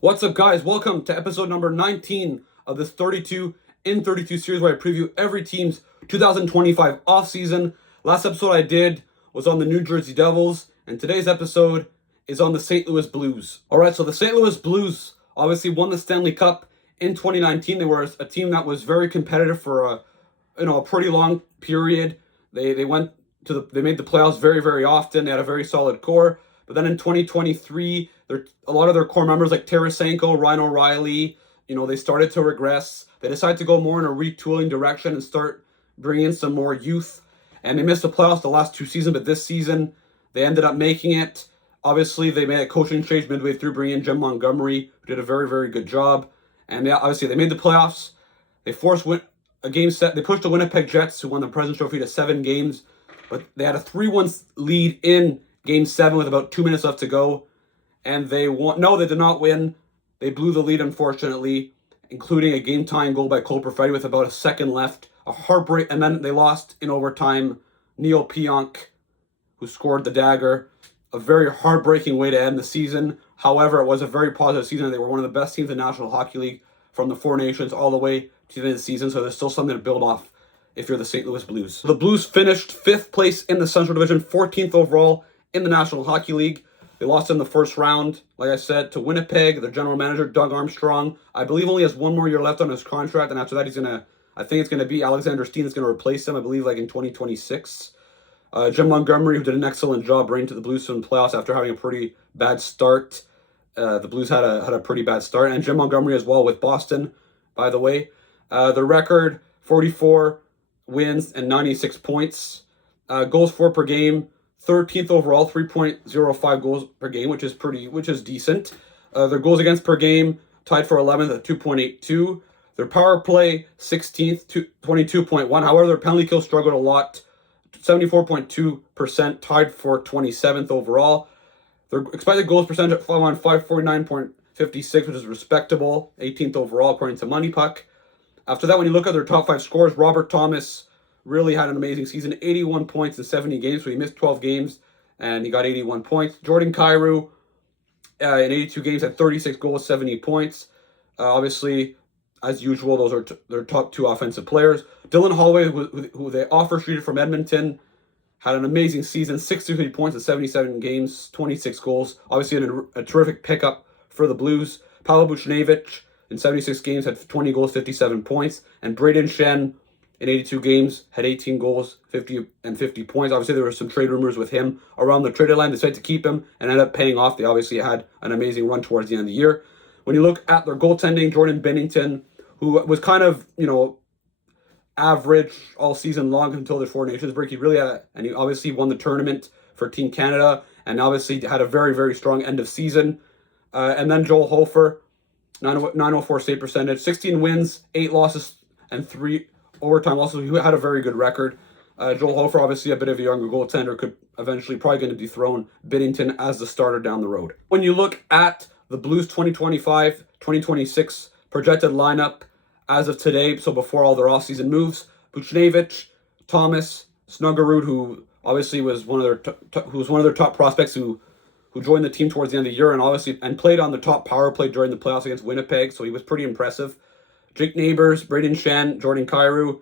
What's up, guys? Welcome to episode number 19 of this 32 in 32 series where I preview every team's 2025 offseason. Last episode I did was on the New Jersey Devils, and today's episode is on the St. Louis Blues. All right, so the St. Louis Blues obviously won the Stanley Cup in 2019. They were a team that was very competitive for a pretty long period. They made the playoffs very, very often. They had a very solid core. But then in 2023, a lot of their core members like Tarasenko, Ryan O'Reilly, they started to regress. They decided to go more in a retooling direction and start bringing in some more youth. And they missed the playoffs the last two seasons, but this season they ended up making it. Obviously, they made a coaching change midway through, bringing in Jim Montgomery, who did a very, very good job. And they made the playoffs. They forced a game set. They pushed the Winnipeg Jets, who won the President's Trophy, to 7 games. But they had a 3-1 lead in Game 7 with about 2 minutes left to go. And they won. No, they did not win. They blew the lead, unfortunately, including a game-tying goal by Cole Perfetti with about a second left. A heartbreak. And then they lost in overtime. Neil Pionk, who scored the dagger. A very heartbreaking way to end the season. However, it was a very positive season. They were one of the best teams in the National Hockey League from the Four Nations all the way to the end of the season. So there's still something to build off if you're the St. Louis Blues. The Blues finished 5th place in the Central Division, 14th overall in the National Hockey League. They lost in the first round, like I said, to Winnipeg. Their general manager, Doug Armstrong, I believe only has 1 more year left on his contract, and after that I think it's going to be Alexander Steen that's going to replace him, I believe, in 2026. Jim Montgomery, who did an excellent job bringing to the Blues to the playoffs after having a pretty bad start. The Blues had a pretty bad start, and Jim Montgomery as well with Boston, by the way. The record, 44 wins and 96 points. Goals for per game, 13th overall, 3.05 goals per game, which is decent. Their goals against per game tied for 11th at 2.82. Their power play 16th to 22.1. However, their penalty kill struggled a lot. 74.2%, tied for 27th overall. Their expected goals percentage at on 549.56, which is respectable. 18th overall, according to Money Puck. After that, when you look at their top 5 scorers, Robert Thomas really had an amazing season. 81 points in 70 games, so he missed 12 games, and he got 81 points. Jordan Kyrou, in 82 games, had 36 goals, 70 points. Obviously, as usual, those are their top 2 offensive players. Dylan Holloway, who they offer sheeted from Edmonton, had an amazing season. 63 points in 77 games, 26 goals. Obviously, a terrific pickup for the Blues. Pavel Buchnevich, in 76 games, had 20 goals, 57 points. And Braden Shen, in 82 games, had 18 goals, 50 points. Obviously, there were some trade rumors with him around the trade deadline. They decided to keep him and ended up paying off. They obviously had an amazing run towards the end of the year. When you look at their goaltending, Jordan Binnington, who was kind of, average all season long until the Four Nations break. He obviously won the tournament for Team Canada and obviously had a very, very strong end of season. And then Joel Hofer, 904 save percentage, 16 wins, 8 losses, and 3 overtime losses. He had a very good record. Joel Hofer, obviously a bit of a younger goaltender, could eventually probably going to dethrone Binnington as the starter down the road. When you look at the Blues 2025-2026 projected lineup as of today, so before all their offseason moves, Buchnevich, Thomas, Snuggerud, who obviously was one of their top prospects who joined the team towards the end of the year and played on the top power play during the playoffs against Winnipeg, so he was pretty impressive. Jake Neighbors, Braden Shen, Jordan Kyrou,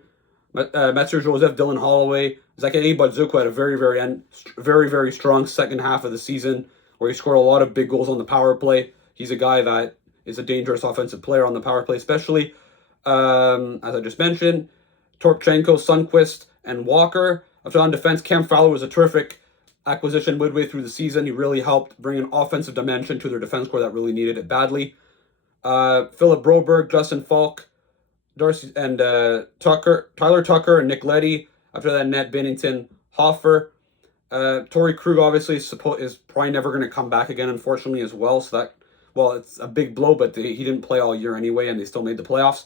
Metzer Joseph, Dylan Holloway, Zachary Budzuko had a very, very, very strong second half of the season where he scored a lot of big goals on the power play. He's a guy that is a dangerous offensive player on the power play, especially, as I just mentioned, Torpchenko, Sundqvist, and Walker. After on defense, Cam Fowler was a terrific acquisition midway through the season. He really helped bring an offensive dimension to their defense core that really needed it badly. Philip Broberg, Justin Falk, Darcy and Tyler Tucker, and Nick Leddy. After that, Ned Binnington, Hoffer. Torrey Krug obviously is probably never going to come back again, unfortunately, as well. So it's a big blow, but he didn't play all year anyway, and they still made the playoffs.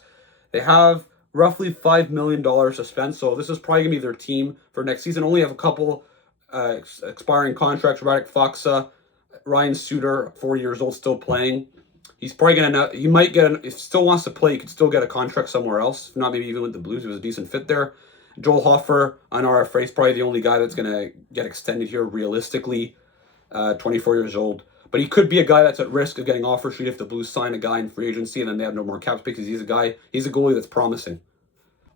They have roughly $5 million to spend, so this is probably going to be their team for next season. Only have a couple expiring contracts. Radek Faksa, Ryan Suter, 4 years old, still playing. He's probably going to, you might get, if he still wants to play, you could still get a contract somewhere else. If not, maybe even with the Blues. He was a decent fit there. Joel Hofer on RFA is probably the only guy that's going to get extended here realistically. 24 years old. But he could be a guy that's at risk of getting offer sheet if the Blues sign a guy in free agency and then they have no more cap space because he's a goalie that's promising.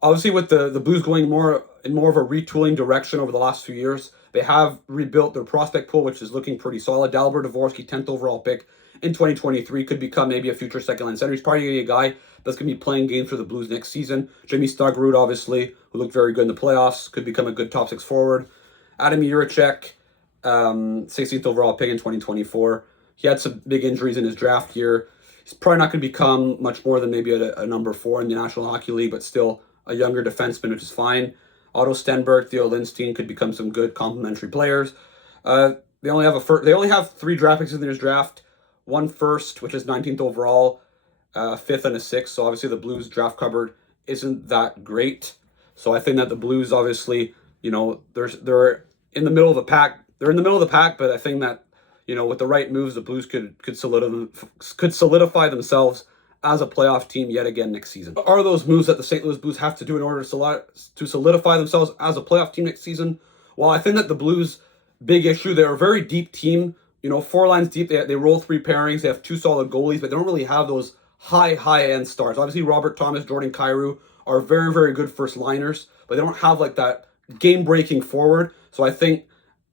Obviously, with the Blues going more of a retooling direction over the last few years, they have rebuilt their prospect pool, which is looking pretty solid. Dalibor Dvorsky, 10th overall pick in 2023, could become maybe a future second-line center. He's probably going to be a guy that's going to be playing games for the Blues next season. Jimmy Stuggerud, obviously, who looked very good in the playoffs, could become a good top six forward. Adam Juracek, 16th overall pick in 2024. He had some big injuries in his draft year. He's probably not going to become much more than maybe a number 4 in the National Hockey League, but still a younger defenseman, which is fine. Otto Stenberg, Theo Lindstein could become some good complementary players. They only have 3 draft picks in this draft. 1 first, which is 19th overall, 5th and a 6th. So obviously the Blues draft cupboard isn't that great. So I think that the Blues, obviously, they're in the middle of the pack. They're in the middle of the pack, but I think that, with the right moves, the Blues could solidify themselves as a playoff team yet again next season. What are those moves that the St. Louis Blues have to do in order to solidify themselves as a playoff team next season? Well, I think that the Blues' big issue, they're a very deep team. 4 lines deep. They roll 3 pairings. They have 2 solid goalies, but they don't really have those high-end stars. Obviously, Robert Thomas, Jordan Kyrou are very, very good first liners, but they don't have like that game-breaking forward. So I think,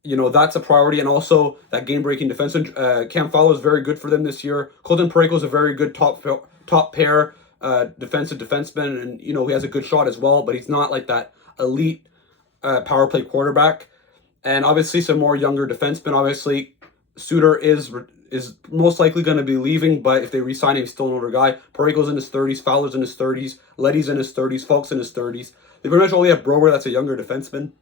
that's a priority. And also that game-breaking defenseman. Cam Fowler is very good for them this year. Colton Parayko is a very good top pair defensive defenseman, and he has a good shot as well, but he's not like that elite power play quarterback. And obviously some more younger defensemen. Obviously Suter is most likely going to be leaving, but if they re-sign him, he's still an older guy. Parayko's in his 30s, Fowler's in his 30s, Leddy's in his 30s, Falk's in his 30s. They pretty much only have Brower, that's a younger defenseman.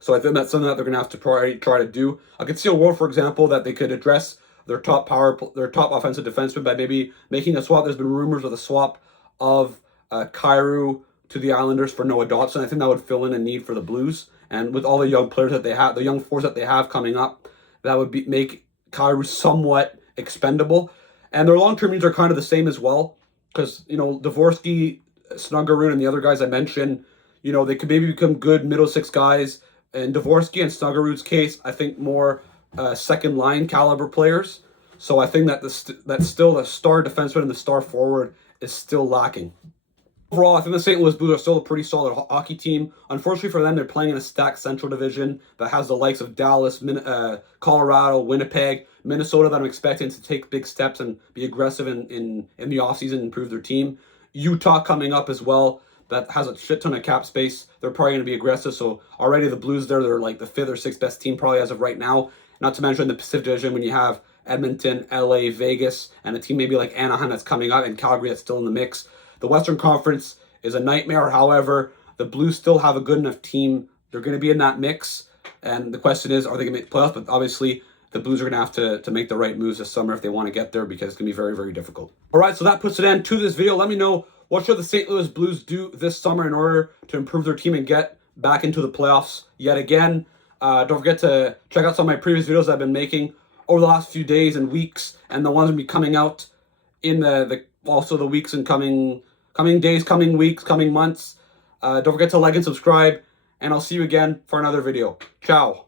So I think that's something that they're going to have to try to do. I could see a world, for example, that they could address their top offensive defenseman by maybe making a swap. There's been rumors of the swap of Kyrou to the Islanders for Noah Dobson. I think that would fill in a need for the Blues. And with all the young players that they have, the young force that they have coming up, that would make Kyrou somewhat expendable. And their long-term needs are kind of the same as well. Because, Dvorsky, Snuggerud, and the other guys I mentioned, they could maybe become good middle 6 guys. In Dvorsky and Snuggerud's case, I think more second line caliber players. So I think that that's still the star defenseman and the star forward is still lacking. Overall, I think the St. Louis Blues are still a pretty solid hockey team. Unfortunately for them, they're playing in a stacked Central Division that has the likes of Dallas, Colorado, Winnipeg, Minnesota that I'm expecting to take big steps and be aggressive in the offseason and improve their team. Utah coming up as well. That has a shit ton of cap space. They're probably going to be aggressive. So already the Blues they're like the 5th or 6th best team probably as of right now. Not to mention the Pacific Division when you have Edmonton, LA, Vegas, and a team maybe like Anaheim that's coming up and Calgary that's still in the mix. The Western Conference is a nightmare. However, the Blues still have a good enough team. They're going to be in that mix. And the question is, are they going to make the playoffs? But obviously, the Blues are going to have to make the right moves this summer if they want to get there because it's going to be very, very difficult. All right, so that puts an end to this video. Let me know, what should the St. Louis Blues do this summer in order to improve their team and get back into the playoffs yet again? Don't forget to check out some of my previous videos I've been making over the last few days and weeks, and the ones will be coming out in the weeks and coming days, coming weeks, coming months. Don't forget to like and subscribe, and I'll see you again for another video. Ciao.